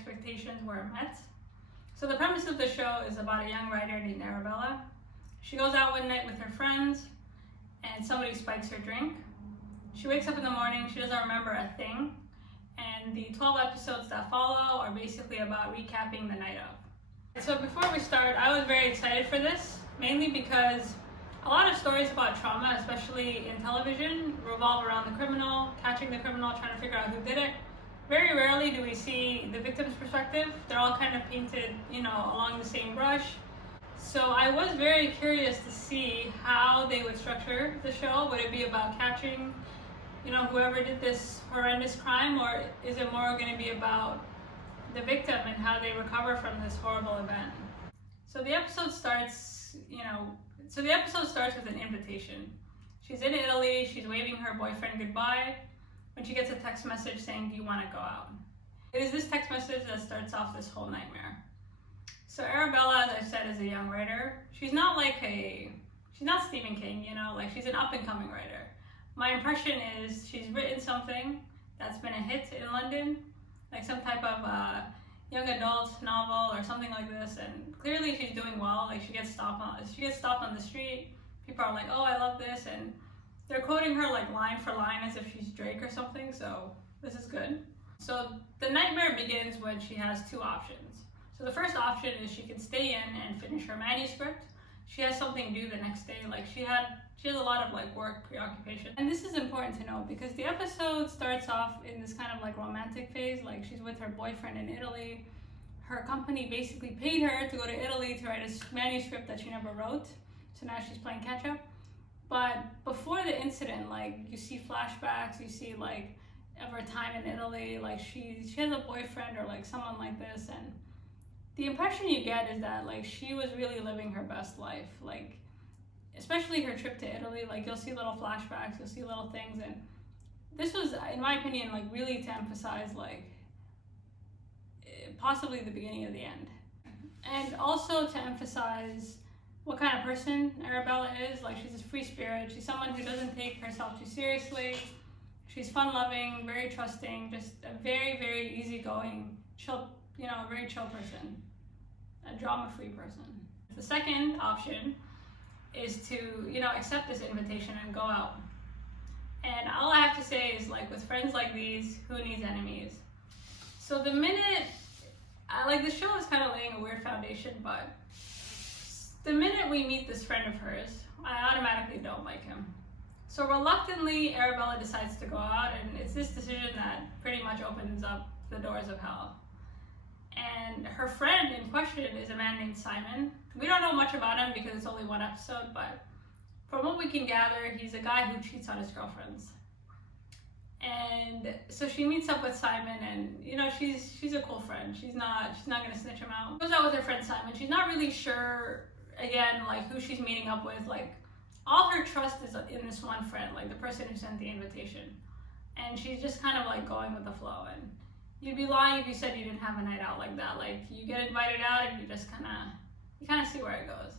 expectations weren't met. So the premise of the show is about a young writer named Arabella. She goes out one night with her friends and somebody spikes her drink. She wakes up in the morning, she doesn't remember a thing, and the 12 episodes that follow are basically about recapping the night of. So before we start, I was very excited for this, mainly because a lot of stories about trauma, especially in television, revolve around the criminal, catching the criminal, trying to figure out who did it. Very rarely do we see the victim's perspective. They're all kind of painted, along the same brush. So I was very curious to see how they would structure the show. Would it be about catching, whoever did this horrendous crime, or is it more going to be about the victim and how they recover from this horrible event? So the episode starts, with an invitation. She's in Italy, she's waving her boyfriend goodbye when she gets a text message saying, "Do you want to go out?" It is this text message that starts off this whole nightmare. So Arabella, as I said, is a young writer. She's not Stephen King, she's an up-and-coming writer. My impression is she's written something that's been a hit in London, like some type of young adult novel or something like this, and clearly she's doing well. Like she gets stopped on the street. People are like, "Oh, I love this," and they're quoting her like line for line as if she's Drake or something, so this is good. So the nightmare begins when she has two options. So the first option is she can stay in and finish her manuscript. She has something due the next day, like she has a lot of work preoccupation. And this is important to know because the episode starts off in this kind of romantic phase, like she's with her boyfriend in Italy. Her company basically paid her to go to Italy to write a manuscript that she never wrote, so now she's playing catch up. But before the incident, you see flashbacks, you see of her time in Italy, she has a boyfriend or someone like this, and the impression you get is that she was really living her best life, especially her trip to Italy. You'll see little flashbacks, you'll see little things, and this was, in my opinion, really to emphasize possibly the beginning of the end, and also to emphasize what kind of person Arabella is. She's a free spirit. She's someone who doesn't take herself too seriously. She's fun-loving, very trusting, just a very, very easygoing, chill, very chill person, a drama-free person. The second option is to, accept this invitation and go out. And all I have to say is, with friends like these, who needs enemies? So the minute, the show is kind of laying a weird foundation, but the minute we meet this friend of hers, I automatically don't like him. So reluctantly, Arabella decides to go out, and it's this decision that pretty much opens up the doors of hell. And her friend in question is a man named Simon. We don't know much about him because it's only one episode, but from what we can gather, he's a guy who cheats on his girlfriends. And so she meets up with Simon, and she's a cool friend. She's not gonna snitch him out. Goes out with her friend Simon. She's not really sure, again, who she's meeting up with. All her trust is in this one friend, the person who sent the invitation. And she's just kind of going with the flow. And you'd be lying if you said you didn't have a night out like that. You get invited out and you just kind of see where it goes.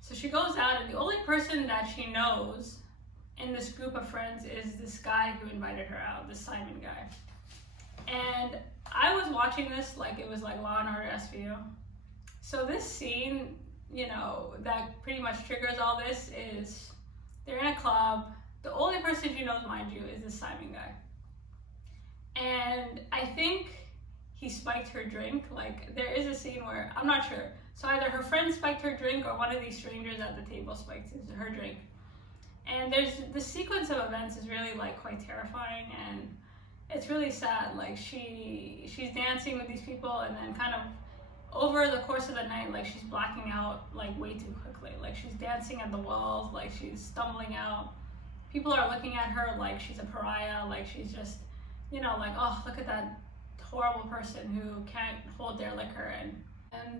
So she goes out, and the only person that she knows in this group of friends is this guy who invited her out, this Simon guy. And I was watching this like it was Law and Order SVU. So this scene, that pretty much triggers all this is they're in a club. The only person she knows, mind you, is this Simon guy. And I think he spiked her drink. There is a scene where, I'm not sure. So either her friend spiked her drink or one of these strangers at the table spiked her drink. And the sequence of events is really quite terrifying, and it's really sad. She's dancing with these people, and then kind of over the course of the night, she's blacking out way too quickly. She's dancing at the walls, she's stumbling out. People are looking at her like she's a pariah, she's just, oh, look at that horrible person who can't hold their liquor. And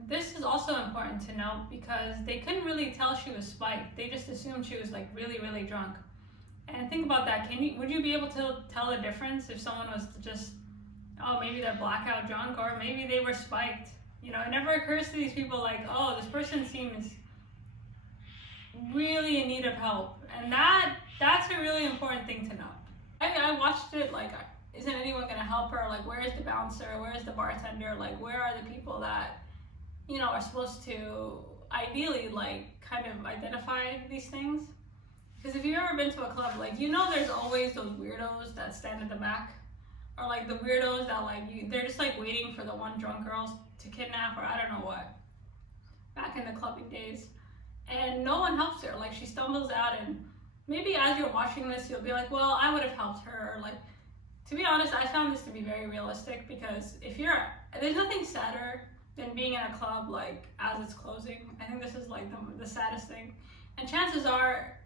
this is also important to note because they couldn't really tell she was spiked. They just assumed she was really, really drunk. And think about that. Would you be able to tell the difference if someone was just, oh, maybe they're blackout drunk, or maybe they were spiked? It never occurs to these people oh, this person seems really in need of help. And that's a really important thing to know. I watched it isn't anyone gonna help her? Like, where is the bouncer? Where is the bartender? Like, where are the people that, you know, are supposed to ideally like kind of identify these things? Because if you've ever been to a club, like, you know, there's always those weirdos that stand at the back, or like the weirdos that like they're just like waiting for the one drunk girl to kidnap, or I don't know what. Back in the clubbing days, and no one helps her. Like, she stumbles out, and maybe as you're watching this, you'll be like, well, I would have helped her. Or like, to be honest, I found this to be very realistic, because there's nothing sadder than being in a club like as it's closing. I think this is like the saddest thing. And chances are,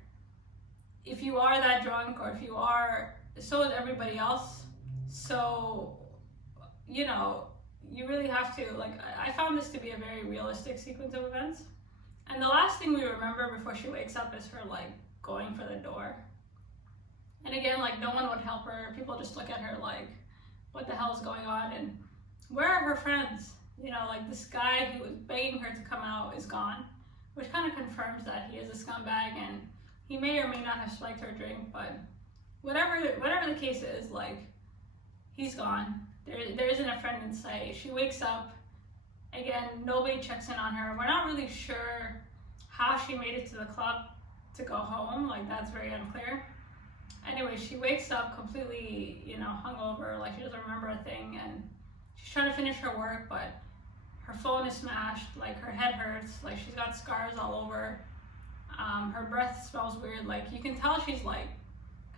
if you are that drunk, or if you are, so is everybody else. So, you know, you really have to, like, I found this to be a very realistic sequence of events. And the last thing we remember before she wakes up is her like going for the door. And again, like, no one would help her. People just look at her like, what the hell is going on? And where are her friends? You know, like, this guy who was begging her to come out is gone, which kind of confirms that he is a scumbag, and he may or may not have spiked her drink, but whatever the case is, like, he's gone. There isn't a friend in sight. She wakes up. Again, nobody checks in on her. We're not really sure how she made it to the club to go home. Like, that's very unclear. Anyway, she wakes up completely, you know, hungover. Like, she doesn't remember a thing, and she's trying to finish her work, but her phone is smashed. Like, her head hurts. Like, she's got scars all over. Her breath smells weird. Like, you can tell she's like,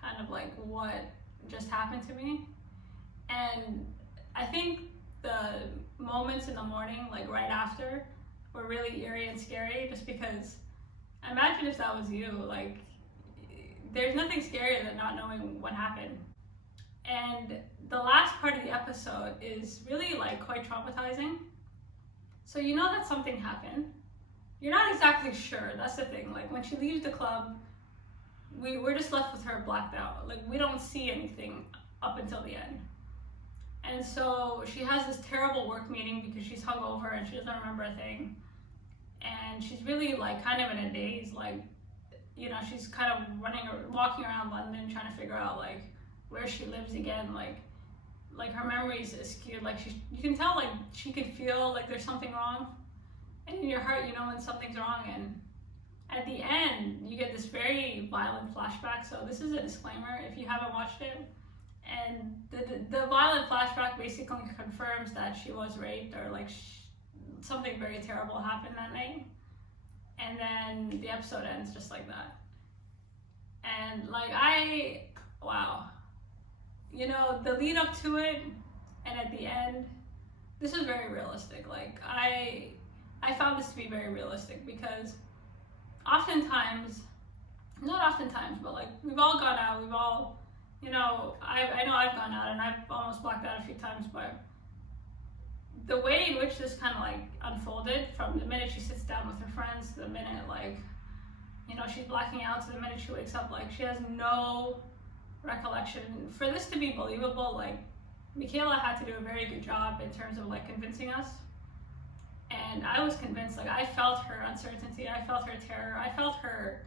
kind of like, what just happened to me? And I think the moments in the morning, like right after, were really eerie and scary, just because imagine if that was you. Like, there's nothing scarier than not knowing what happened. And the last part of the episode is really like quite traumatizing. So you know that something happened. You're not exactly sure. That's the thing. Like, when she leaves the club, we're just left with her blacked out. Like, we don't see anything up until the end. And so she has this terrible work meeting because she's hungover and she doesn't remember a thing. And she's really like kind of in a daze. Like, you know, she's kind of walking around London trying to figure out like where she lives again. Like her memories is skewed. Like, you can tell, like, she can feel like there's something wrong. And in your heart, you know when something's wrong. And at the end, you get this very violent flashback. So this is a disclaimer if you haven't watched it. And the violent flashback basically confirms that she was raped, or like something very terrible happened that night. And then the episode ends just like that. And like, wow. You know, the lead up to it and at the end, this is very realistic. Like, I found this to be very realistic, because oftentimes, not oftentimes, but like, we've all gone out, we've all, you know, I know I've gone out and I've almost blacked out a few times, but the way in which this kind of like unfolded, from the minute she sits down with her friends to the minute, like, you know, she's blacking out, to the minute she wakes up, like, she has no recollection. For this to be believable, like, Michaela had to do a very good job in terms of like convincing us. And I was convinced. Like, I felt her uncertainty, I felt her terror, I felt her,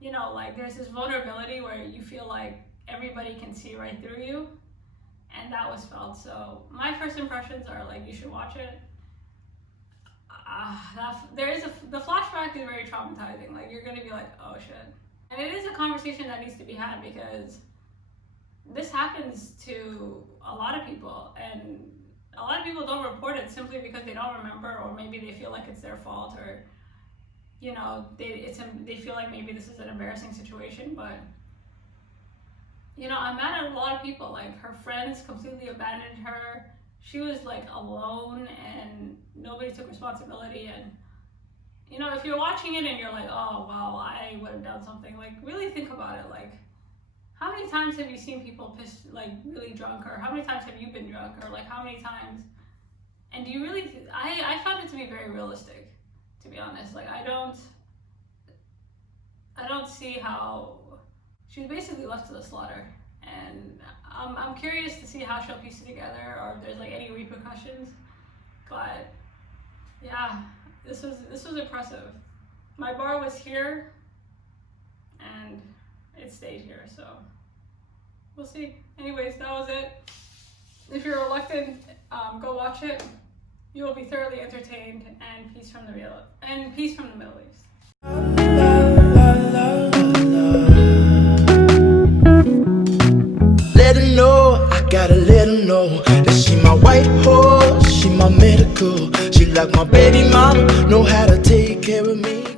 you know, like, there's this vulnerability where you feel like everybody can see right through you, and that was felt. So my first impressions are like, you should watch it. The flashback is very traumatizing. Like, you're gonna be like, oh shit. And it is a conversation that needs to be had, because this happens to a lot of people, and a lot of people don't report it simply because they don't remember, or maybe they feel like it's their fault, or, you know, they feel like maybe this is an embarrassing situation. But, you know, I'm mad at a lot of people. Like, her friends completely abandoned her. She was like alone, and nobody took responsibility. And, you know, if you're watching it and you're like, oh well, I would have done something, like, really think about it. Like, how many times have you seen people pissed, like, really drunk, or how many times have you been drunk, or like, how many times? And do you really, I found it to be very realistic, to be honest. Like, I don't see how she was basically left to the slaughter. And I'm curious to see how she'll piece it together, or if there's like any repercussions. But yeah, this was impressive. My bar was here, and it stayed here, so we'll see. Anyways, that was it. If you're reluctant, go watch it. You will be thoroughly entertained, and peace from the Middle East. Let her know, I gotta let her know that she my white horse, she my medical. She like my baby mama, know how to take care of me.